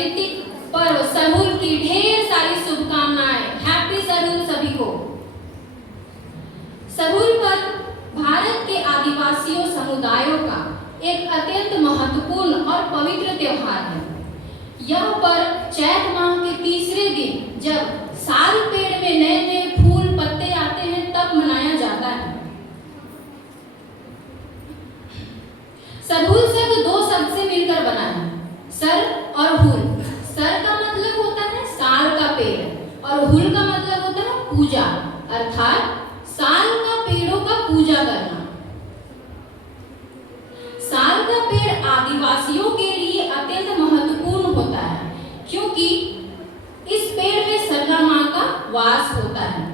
प्राकृतिक पर्व सरहुल की ढेर सारी शुभकामनाएं। हैप्पी सरहुल सभी को। सरहुल पर्व भारत के आदिवासियों समुदायों का एक अत्यंत महत्वपूर्ण और पवित्र त्योहार है। यह पर्व चैत माह के तीसरे दिन जब साल पेड़ में नए नए फूल पत्ते आते हैं तब मनाया जाता है। सरहुल शब्द दो शब्द से मिलकर बना है, सर और हुल। सर का मतलब होता है साल का पेड़ और हुल का मतलब होता है पूजा, अर्थात साल का पेड़ों का पूजा करना। साल का पेड़ आदिवासियों के लिए अत्यंत महत्वपूर्ण होता है क्योंकि इस पेड़ में सरगा मां का वास होता है।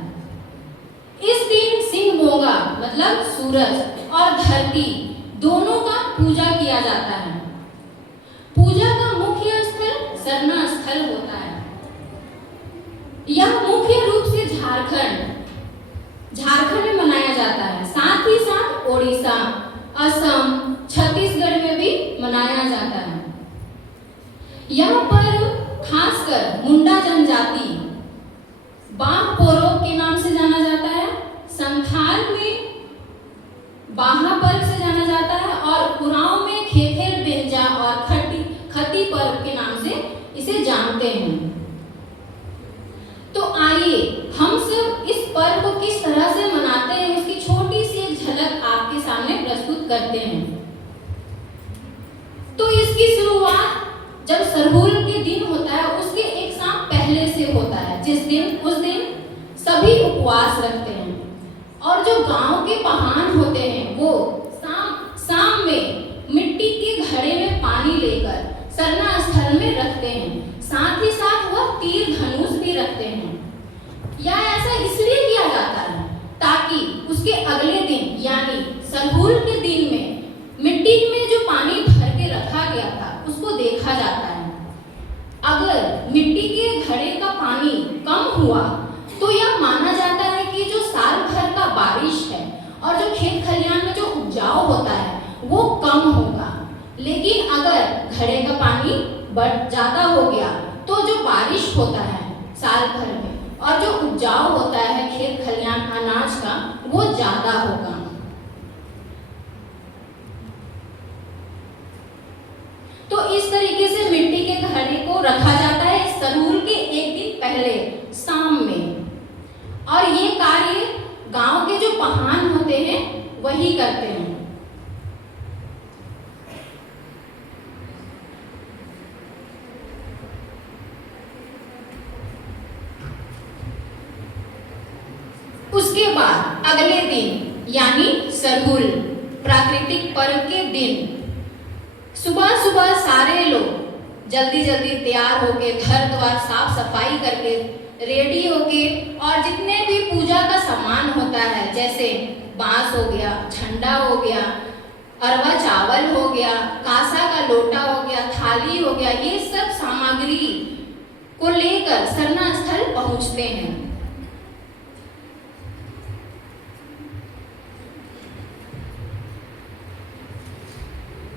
इस दिन सिंह बोंगा मतलब सूरज और धरती दोनों का पूजा किया जाता है। पूजा का मुख्य स्थल सरना स्थल होता है। यह मुख्य रूप से झारखंड में मनाया जाता है, साथ ही साथ ओडिशा, असम, छत्तीसगढ़ में भी मनाया जाता है। यह पर्व खासकर मुंडा जनजाति बाह पोरो के नाम से जाना जाता है, संथाल में बाहा पर्व से जाना जाता है और उरांव में खेखेर बेंजा और खती पर्व के नाम से इसे जानते हैं। तो आइए हम सब इस पर्व को किस तरह से मनाते हैं उसकी छोटी सी एक झलक आपके सामने प्रस्तुत करते हैं। तो इसकी शुरुआत जब सरहुल के दिन होता है उसके एक शाम पहले से होता है, उस दिन सभी उपवास रखते हैं और जो गांव के पहान होते हैं वो शाम में मिट्टी के घड़े में पानी लेकर सरना स्थल में रखते हैं। साथ ही साथ वह तीर धनुष भी रखते हैं। या ऐसा इसलिए किया जाता है ताकि उसके अगले दिन यानी सरहुल के दिन में मिट्टी में जो पानी भर के रखा गया था उसको देखा जाता है। अगर मिट्टी के घड़े का पानी कम हुआ तो यह माना जाता है कि जो साल भर का बारिश है और जो खेत खलियान में जो उपजाऊ होता है वो कम होगा। लेकिन अगर घड़े का पानी ज्यादा हो गया तो जो बारिश होता है साल भर में और जो उपजाऊ होता है खेत खलियान अनाज का वो ज्यादा होगा। तो इस तरीके से मिट्टी के घड़े को रखा जाता है सरहुल के एक दिन पहले शाम में और ये कार्य गांव के जो पहान होते हैं वही करते हैं। उसके बाद अगले दिन यानी सरहुल प्राकृतिक पर्व के दिन सुबह सुबह सारे लोग जल्दी तैयार होके घर द्वार साफ सफाई करके रेडी होके और जितने भी पूजा का सामान होता है जैसे बांस हो गया, झंडा हो गया, अरवा चावल हो गया, कांसा का लोटा हो गया, थाली हो गया, ये सब सामग्री को लेकर सरना स्थल पहुंचते हैं।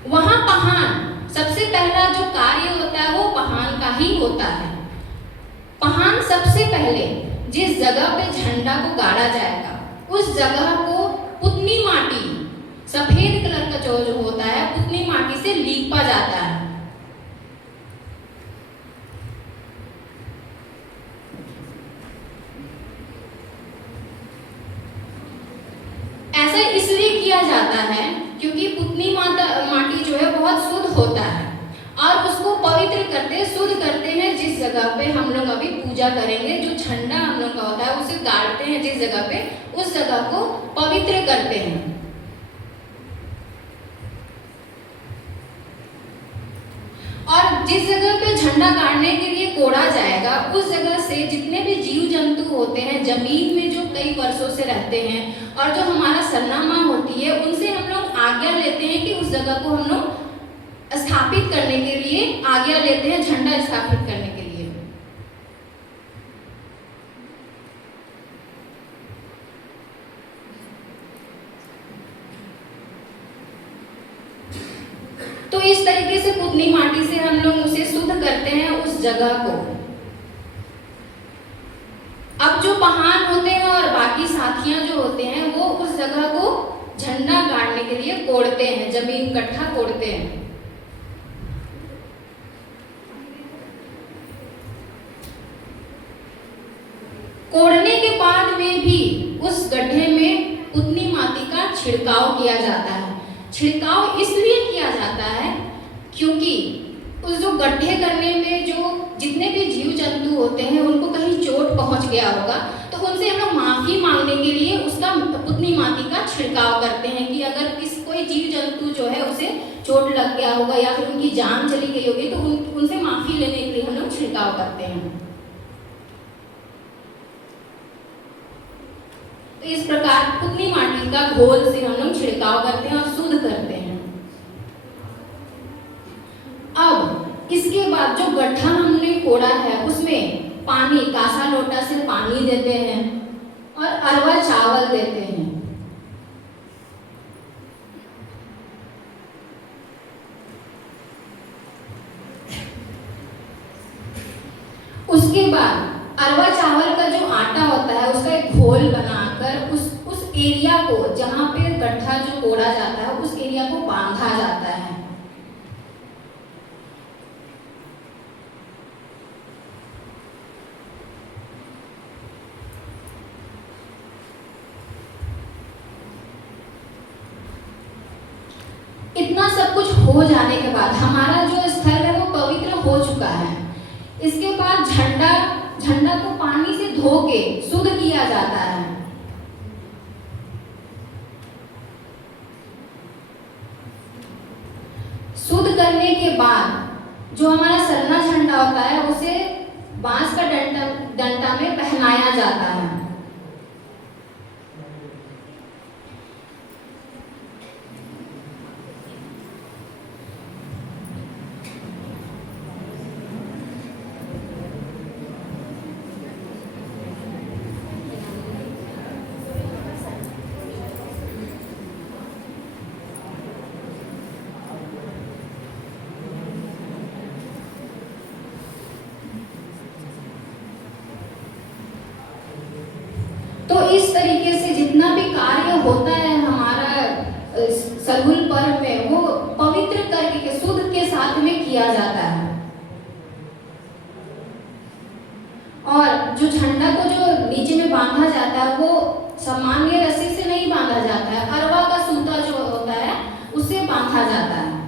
वहां पहान सबसे पहला जो कार्य होता है वो पहान का ही होता है। पहान सबसे पहले जिस जगह पे झंडा को गाड़ा जाएगा उस जगह को पुतनी माटी, सफेद कलर का जो होता है पुतनी माटी से लीपा जाता है। ऐसा इसलिए किया जाता है क्योंकि पुतनी माटी जो है बहुत शुद्ध होता है और उसको पवित्र करते शुद्ध करते हैं। जिस जगह पे हम लोग अभी पूजा करेंगे जो झंडा हम लोग का होता है उसे गाड़ते हैं जिस जगह पे, उस जगह को पवित्र करते हैं। और जिस जगह पे झंडा गाड़ने के लिए कोड़ा जाएगा उस जगह से जितने भी जीव जंतु होते हैं जमीन में जो कई वर्षों से रहते हैं और जो हमारा सरना मां होती है उनसे हम लोग आज्ञा लेते हैं कि उस जगह को हम लोग स्थापित करने के लिए आज्ञा लेते हैं, झंडा स्थापित करने के लिए। तो इस तरीके से पुतनी माटी से हम लोग उसे शुद्ध करते हैं। उस जगह को। अब जो पहान होते हैं और बाकी साथियां जो होते हैं वो उस जगह को झंडा गाड़ने के लिए कोड़ते हैं, जमीन गड्ढा कोड़ते हैं। कोड़ने के बाद में भी उस गड्ढे में पुतनी माटी का छिड़काव किया जाता है। छिड़काव इसलिए किया जाता है क्योंकि उस जो गड्ढे करने में जो जितने भी जीव जंतु होते हैं उनको कहीं चोट पहुंच गया होगा, तो उनसे हम लोग माफी मांगने के लिए उसका पुतनी माटी का छिड़काव करते हैं कि अगर कोई जीव जंतु जो है उसे चोट लग गया होगा या फिर उनकी जान चली गई होगी तो उनसे माफी लेने के लिए हम लोग छिड़काव करते हैं। तो इस प्रकार पुतनी माटी का घोल से हम लोग छिड़काव करते हैं और शुद्ध करते हैं। अब इसके बाद जो गड्ढा हमने कोड़ा है उसमें पानी, कासा लोटा से पानी देते हैं और अरवा चावल देते हैं। उसके बाद अरवा चावल का जो आटा होता है उसका एक घोल बनाकर उस एरिया को, जहाँ पे गड्ढा जो कोड़ा जाता है उस एरिया को बांधा जाता है। इतना सब कुछ हो जाने के बाद हमारा जो स्थल है वो पवित्र हो चुका है। इसके बाद झंडा को पानी से धो के शुद्ध किया जाता है। शुद्ध करने के बाद जो हमारा सरना झंडा होता है उसे बांस का डंडा में पहनाया जाता है। तो इस तरीके से जितना भी कार्य होता है हमारा सरहुल पर्व में वो पवित्र करके शुद्ध के साथ में किया जाता है। और जो झंडा को जो नीचे में बांधा जाता है वो सामान्य रस्सी से नहीं बांधा जाता है, अरवा का सूता जो होता है उससे बांधा जाता है।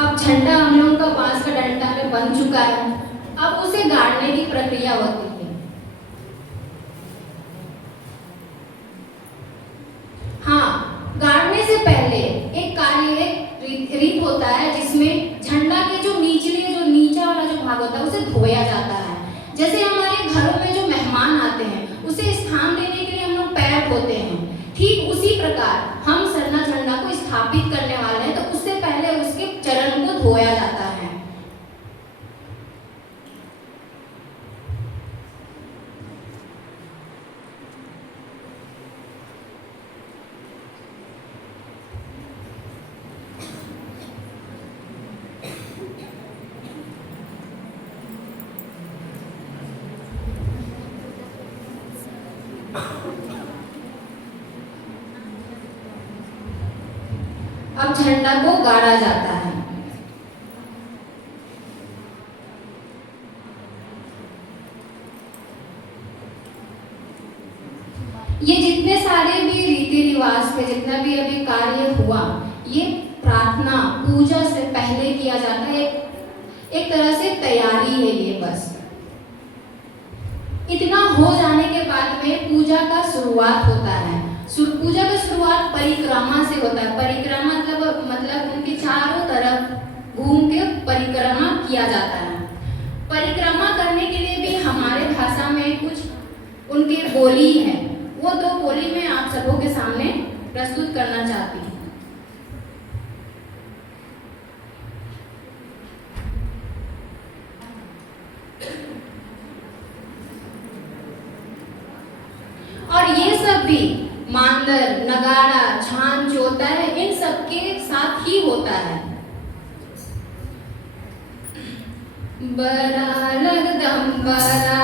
अब झंडा हम लोगों का बांस का डंडा में बन चुका है। अब उसे गाड़ने की प्रक्रिया होती है। हाँ, गाड़ने से पहले एक रीत होता है जिसमें झंडा के जो नीचा वाला जो भाग होता है उसे धोया जाता है। जैसे हमारे घरों में जो मेहमान आते हैं उसे स्थान देने के लिए हम लोग पैर धोते हैं, ठीक उसी प्रकार हम सरना झंडा को स्थापित करने वाले हैं तो उससे पहले उसके चरण को धोया जाता है। अब झंडा को गाड़ा जाता है। ये जितने सारे भी रीति रिवाज थे, जितना भी अभी कार्य हुआ, ये प्रार्थना पूजा से पहले किया जाता है। एक तरह से तैयारी है ये। बस इतना हो जाने के बाद में पूजा का शुरुआत होता है। पूजा का शुरुआत परिक्रमा से होता है। परिक्रमा मतलब उनके चारों तरफ घूम के परिक्रमा किया जाता है। परिक्रमा करने के लिए भी हमारे भाषा में कुछ उनकी बोली है, वो 2 बोली मैं आप सबों के सामने प्रस्तुत करना चाहती हूँ। और ये सब भी मांदर, नगाड़ा, छान जो होता है, इन सब के साथ ही होता है। बड़ा लगदम आयो,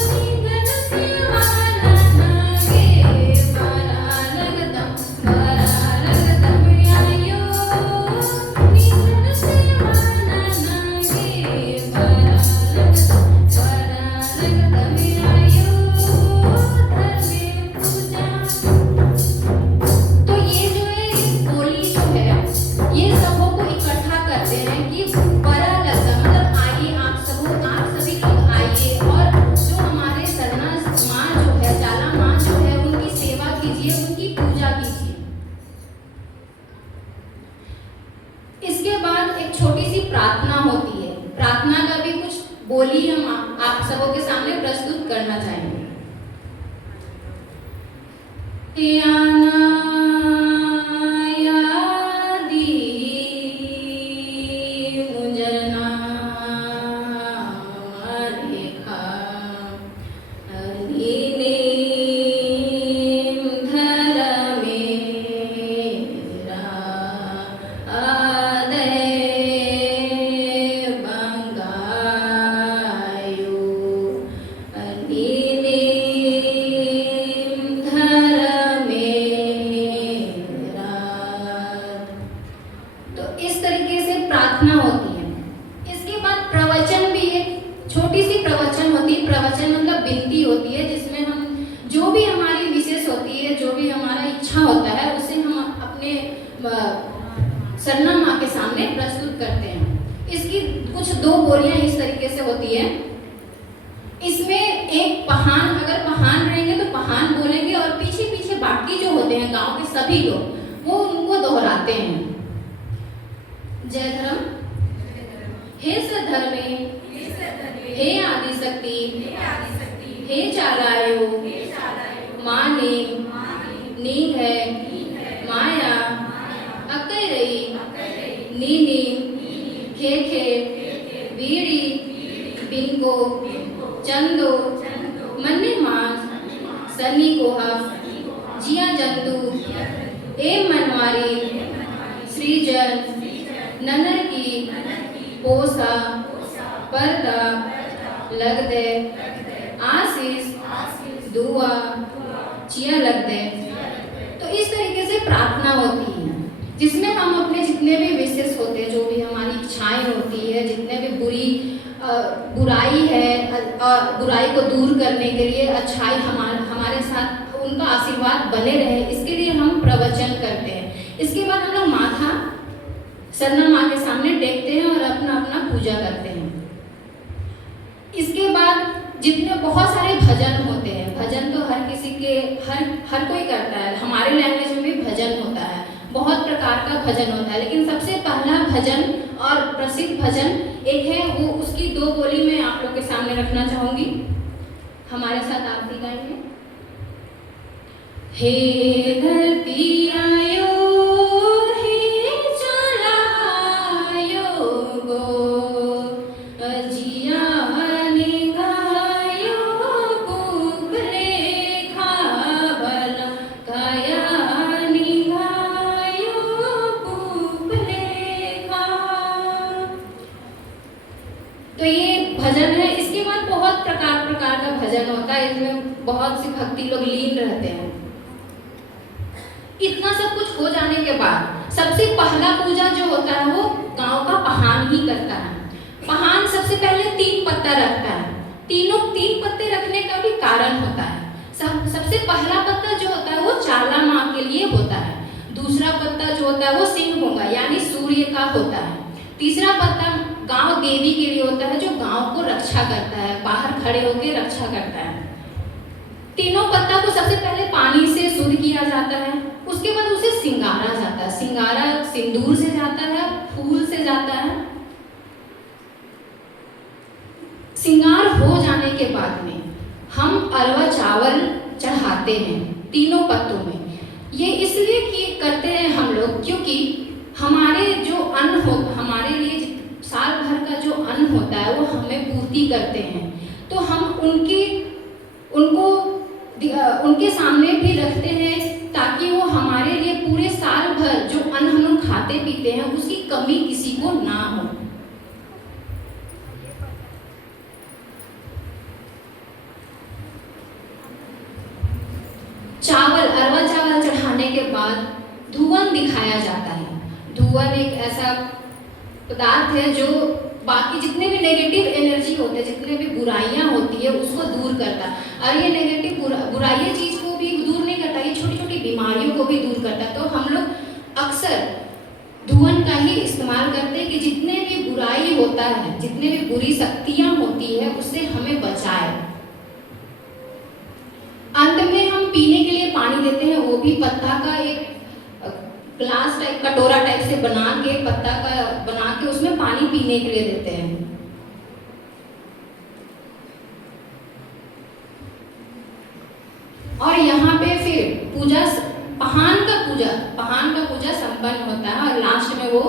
नींदन से वाला नागे। बड़ा लगदम आयो, नींदन से वाला नागे। बड़ा लगदम आयो, धर्मे पूजा। तो ये जो है, इस बोली जो है, ये सबों को इकट्ठा करते हैं कि बड़ा लगता, मतलब आइए आप सभी लोग आइए और जो हमारे सरना माँ जो है, जाला माँ जो है, उनकी सेवा कीजिए, उनकी पूजा कीजिए। इसके बाद एक छोटी सी प्रार्थना होती है। प्रार्थना का भी कुछ बोली हम आप सबों के सामने प्रस्तुत करना चाहेंगे। सरना माँ के सामने प्रस्तुत करते हैं। इसकी कुछ 2 बोलियां इस तरीके से होती है। इसमें एक पहान, अगर पहान रहेंगे तो पहान बोलेंगे और पीछे पीछे बाकी जो होते हैं गांव के सभी लोग वो उनको दोहराते हैं। जय धर्म, हे सधर्मे, हे आदि शक्ति, हे चालायो, माँ नींद है, माया अकई रही, नीनी खे बीड़ी बिंको चंदो मन्ने मास सनी कोहा जिया जंतु ए मनवारी सृजन ननर की पोसा पर्दा लग दे आशीष दुआ चिया लग दे। तो इस तरीके से प्रार्थना होती है, जिसमें हम अपने जितने भी विशेष होते हैं, जो भी हमारी इच्छाएं होती है, जितने भी बुराई है, बुराई को दूर करने के लिए अच्छाई हमारे साथ उनका आशीर्वाद बने रहे, इसके लिए हम प्रवचन करते हैं। इसके बाद हम लोग माथा सरना माँ के सामने टेकते हैं और अपना अपना पूजा करते हैं। इसके बाद जितने बहुत सारे भजन होते हैं, भजन तो हर किसी के हर कोई करता है, हमारे लैंग्वेज में भी भजन होता है, बहुत प्रकार का भजन होता है। लेकिन सबसे पहला भजन और प्रसिद्ध भजन एक है, वो उसकी 2 बोली मैं आप लोग के सामने रखना चाहूंगी। हमारे साथ आप भी गाएंगे। हे धरती आयो, हे चलायो गो, जिया निगायो कुबरे खावल, काया निगायो कुबरे खा। तो ये भजन है। इसके बाद बहुत प्रकार का भजन होता है, इसमें बहुत सी भक्ति लोग लीन रहते हैं। इतना सब कुछ हो जाने के बाद सबसे पहला पूजा जो होता है वो गांव का पहान ही करता है। पहान सबसे पहले 3 पत्ता रखता है। 3 पत्ते रखने का भी कारण होता है। सबसे पहला पत्ता जो होता है वो चाला माँ के लिए होता है। दूसरा पत्ता जो होता है वो सिंहभोगा यानी सूर्य का होता है। तीसरा पत्ता गांव देवी के लिए होता है, जो गांव को रक्षा करता है, बाहर खड़े होकर रक्षा करता है। तीनों पत्ता को सबसे पहले पानी से शुद्ध किया जाता है, उसके बाद उसे सिंगारा जाता है। सिंगारा सिंदूर से जाता है, फूल से जाता के बाद में हम अरवा चावल चढ़ाते हैं तीनों पत्तों में। ये इसलिए कि करते हैं हम लोग क्योंकि हमारे जो अन्न हो, हमारे लिए साल भर का जो अन्न होता है वो हमें पूर्ति करते हैं, तो हम उनके सामने भी रखते हैं ताकि वो हमारे लिए पूरे साल भर जो अन्न हम लोग खाते पीते हैं उसकी कमी किसी को ना हो। अरवा चावल चढ़ाने के बाद धुवन दिखाया जाता है। धुवन एक ऐसा पदार्थ है जो बाकी जितने भी नेगेटिव एनर्जी होते हैं, जितने भी बुराइयां होती है उसको दूर करता है। और ये नेगेटिव बुराइयां चीज को भी दूर नहीं करता, ये छोटी छोटी बीमारियों को भी दूर करता है। तो हम लोग अक्सर धुवन का ही इस्तेमाल करते हैं कि जितने भी बुराई होता है, जितने भी बुरी शक्तियां होती है उससे हमें बचाए। अंत में हम पीने के लिए पानी देते हैं, वो भी पत्ता का एक ग्लास टाइप, कटोरा टाइप से बना के, पत्ता का बना के उसमें पानी पीने के लिए देते हैं। और यहाँ पे फिर पूजा, पहान का पूजा संपन्न होता है और लास्ट में वो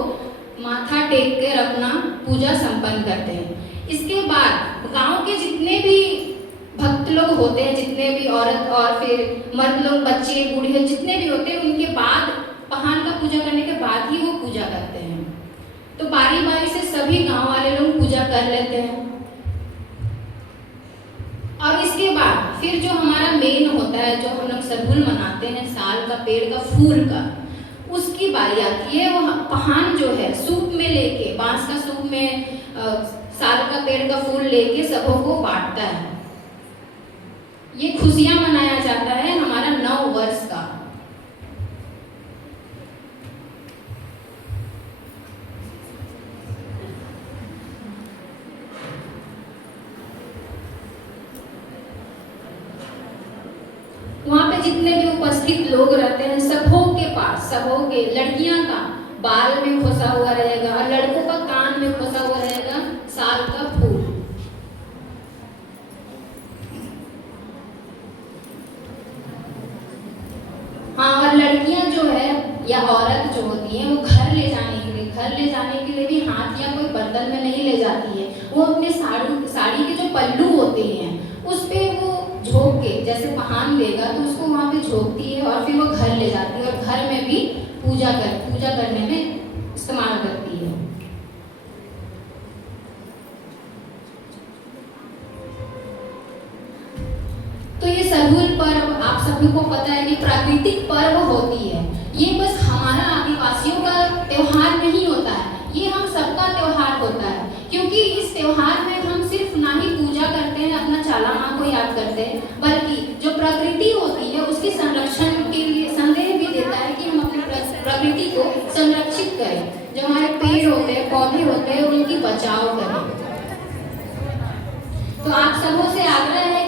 माथा टेक कर अपना पूजा संपन्न करते हैं। इसके बाद गांव के जितने भी भक्त लोग होते हैं, जितने भी औरत और फिर मर्द लोग, बच्चे, बूढ़े जितने भी होते हैं, उनके बाद पहान का पूजा करने के बाद ही वो पूजा करते हैं। तो बारी बारी से सभी गांव वाले लोग पूजा कर लेते हैं। और इसके बाद फिर जो हमारा मेन होता है, जो हम लोग सरहुल मनाते हैं, साल का पेड़ का फूल का, उसकी बारी आती है। वो पहान जो है सूप में लेके, बांस का सूप में साल का पेड़ का फूल लेके सबों को बांटता है। ये खुशियां मनाया जाता है हमारा नव वर्ष का। वहाँ पे जितने भी उपस्थित लोग रहते हैं, सबों के पास, सबों के, लड़कियां का बाल में खोसा हुआ रहेगा और लड़कों का कान में खोसा हुआ रहेगा साल का फूल। हाँ, और लड़कियां जो है या औरत जो होती है वो घर ले जाने के लिए भी हाथ या कोई बर्तन में नहीं ले जाती है। वो अपने साड़ी के जो पल्लू होते हैं उस पे वो झोंक के, जैसे पहान देगा तो उसको वहाँ पे झोंकती है और फिर वो घर ले जाती है और घर में भी पूजा करने में इस्तेमाल करती है। तो ये सरहुल पर्व आप सभी को पता है कि प्राकृतिक पर्व होती है। ये बस हमारा आदिवासियों का त्योहार नहीं होता है, ये हम सबका त्योहार होता है। क्योंकि इस त्योहार में हम सिर्फ ना ही पूजा करते हैं, अपना चाला माँ को याद करते हैं, बल्कि जो प्रकृति होती है उसके संरक्षण के लिए संदेश भी देता है कि हम अपनी प्रकृति को संरक्षित करें। जो हमारे पेड़ होते हैं, पौधे होते हैं, उनकी बचाव करें। तो आप सबों से आग्रह है